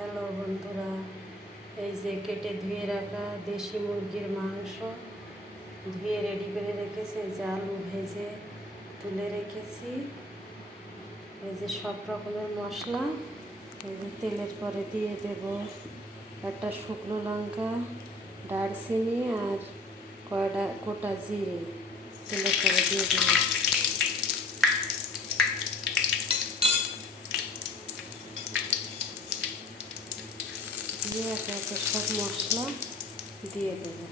Hello বন্ধুরা, এই যে কেটে ধুয়ে রাখা দেশি মুরগির মাংস, ধুয়ে রেডি করে রেখেছি যে আলু ভেজে তুলে রেখেছি। এই যে সব রকমের মশলা, এই যে তেলের পরে দিয়ে দেব একটা শুকনো লঙ্কা, দারচিনি আর কয়টা গোটা জিরে। তেলের পরে দিয়ে দেবো। দিয়ে একে একে সব মশলা দিয়ে দেবো।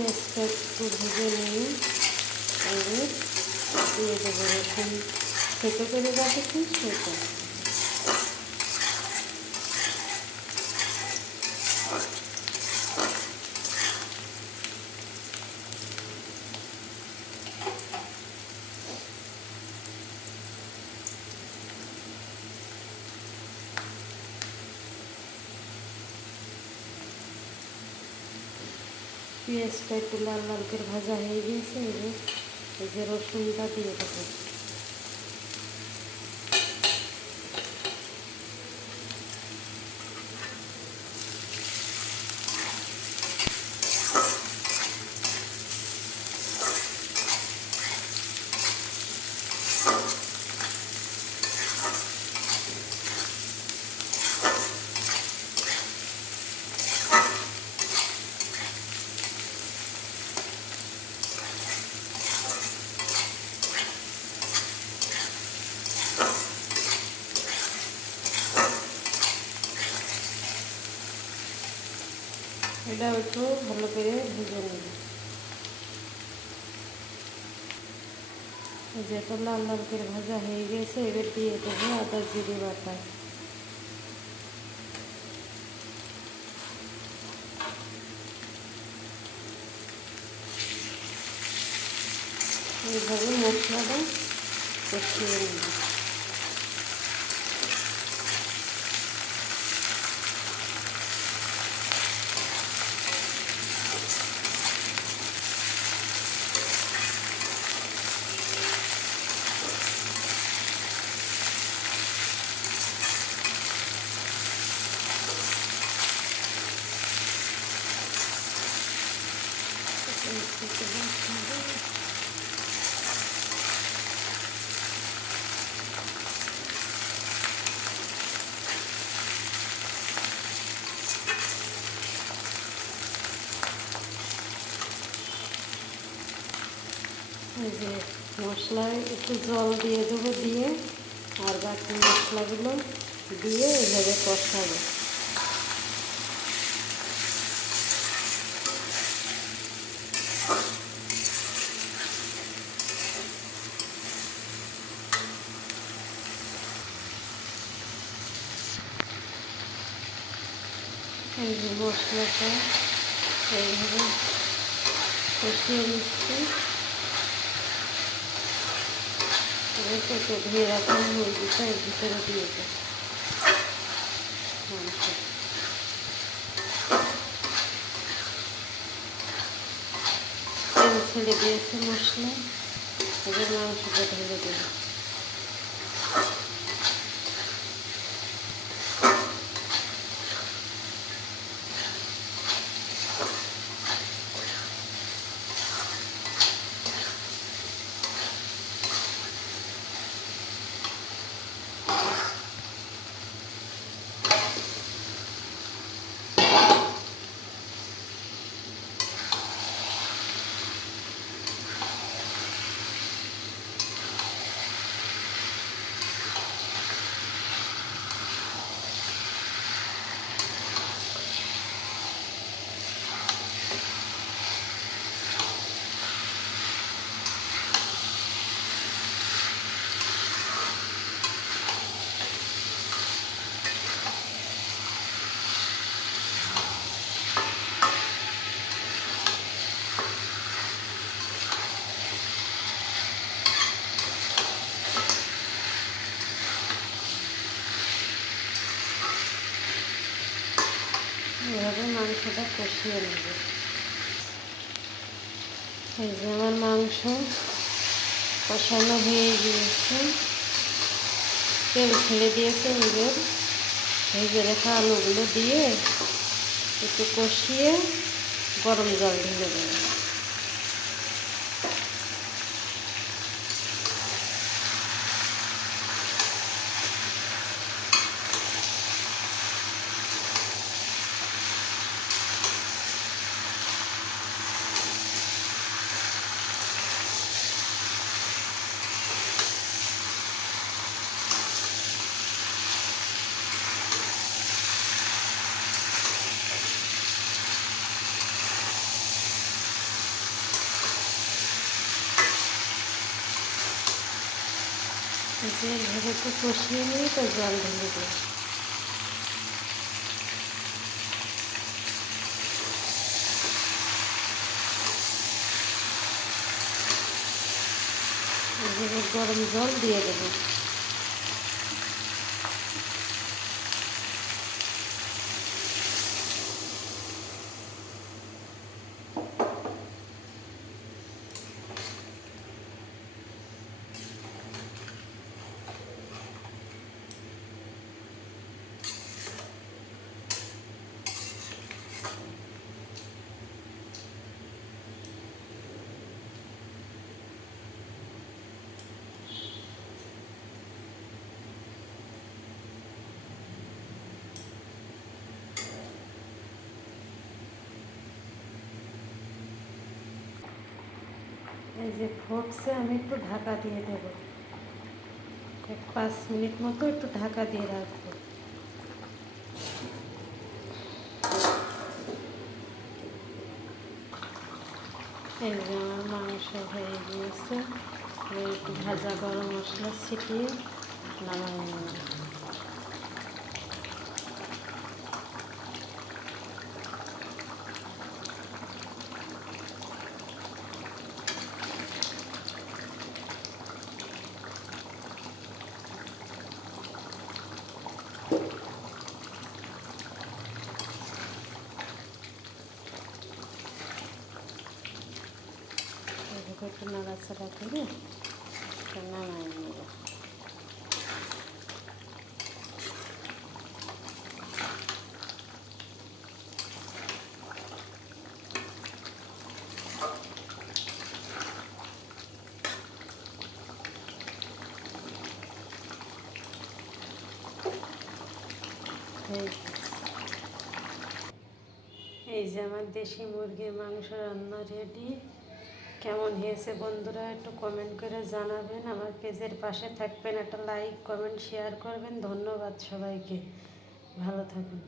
পেঁয়াজটা একটু ভেজে নিয়ে এবার দিয়ে দেবো রসুন ছোটো করে রাখেছি সেটা পেঁয়াজটা একটু লাল লাল করে ভাজা হয়ে গিয়েছে এই যে রসুনটা দিয়ে দেবো। এটা একটু ভালো করে ভেজে নেব। যেটা লাল লাল করে ভাজা হয়ে গেছে, এবার দিয়ে দেবো আদা, জিরে, বাটা। এইভাবে মশলাটা কষিয়ে নেব। এই যে মশলায় একটু জল দিয়ে দেবো দিয়ে আর বাকি মশলাগুলো দিয়ে এইভাবে কষাবো। মশলাটা এইভাবে কষিয়ে নিচ্ছি রেখে তো ধুয়ে রাখা মুরগিটা এর ভিতরে দিয়ে দেবো মাংস তেল ছেড়ে দিয়েছে মশলা এবার মাংসটা ঢেলে দেবো এভাবে মাংসটা কষিয়ে নেব। এই যে আমার মাংস কষানো হয়ে গিয়েছে। তেল ছেড়ে দিয়েছে নিজের ভেজে রেখা আলুগুলো দিয়ে একটু কষিয়ে গরম জল ঢেলে দেবো। যে ভেবে একটু কষিয়ে নিয়ে তো জল ঢেলে দিই। গরম জল দিয়ে দেবো। এই যে ফুটছে আমি একটু ঢাকা দিয়ে দেব। এক পাঁচ মিনিট মতো একটু ঢাকা দিয়ে রাখব। এই যে আমার মাংস হয়ে গিয়েছে একটু ভাজা গরম মশলা ছিটিয়ে নামাই নেব এভাবে একটু নাড়াচাড়া করে নামাই নেব এই যে আমার দেশি মুরগির মাংস রান্না রেডি কেমন হয়েছে বন্ধুরা একটু কমেন্ট করে জানাবেন। আমার পেজের পাশে থাকবেন, একটা লাইক কমেন্ট শেয়ার করবেন। ধন্যবাদ সবাইকে। ভালো থাকুন।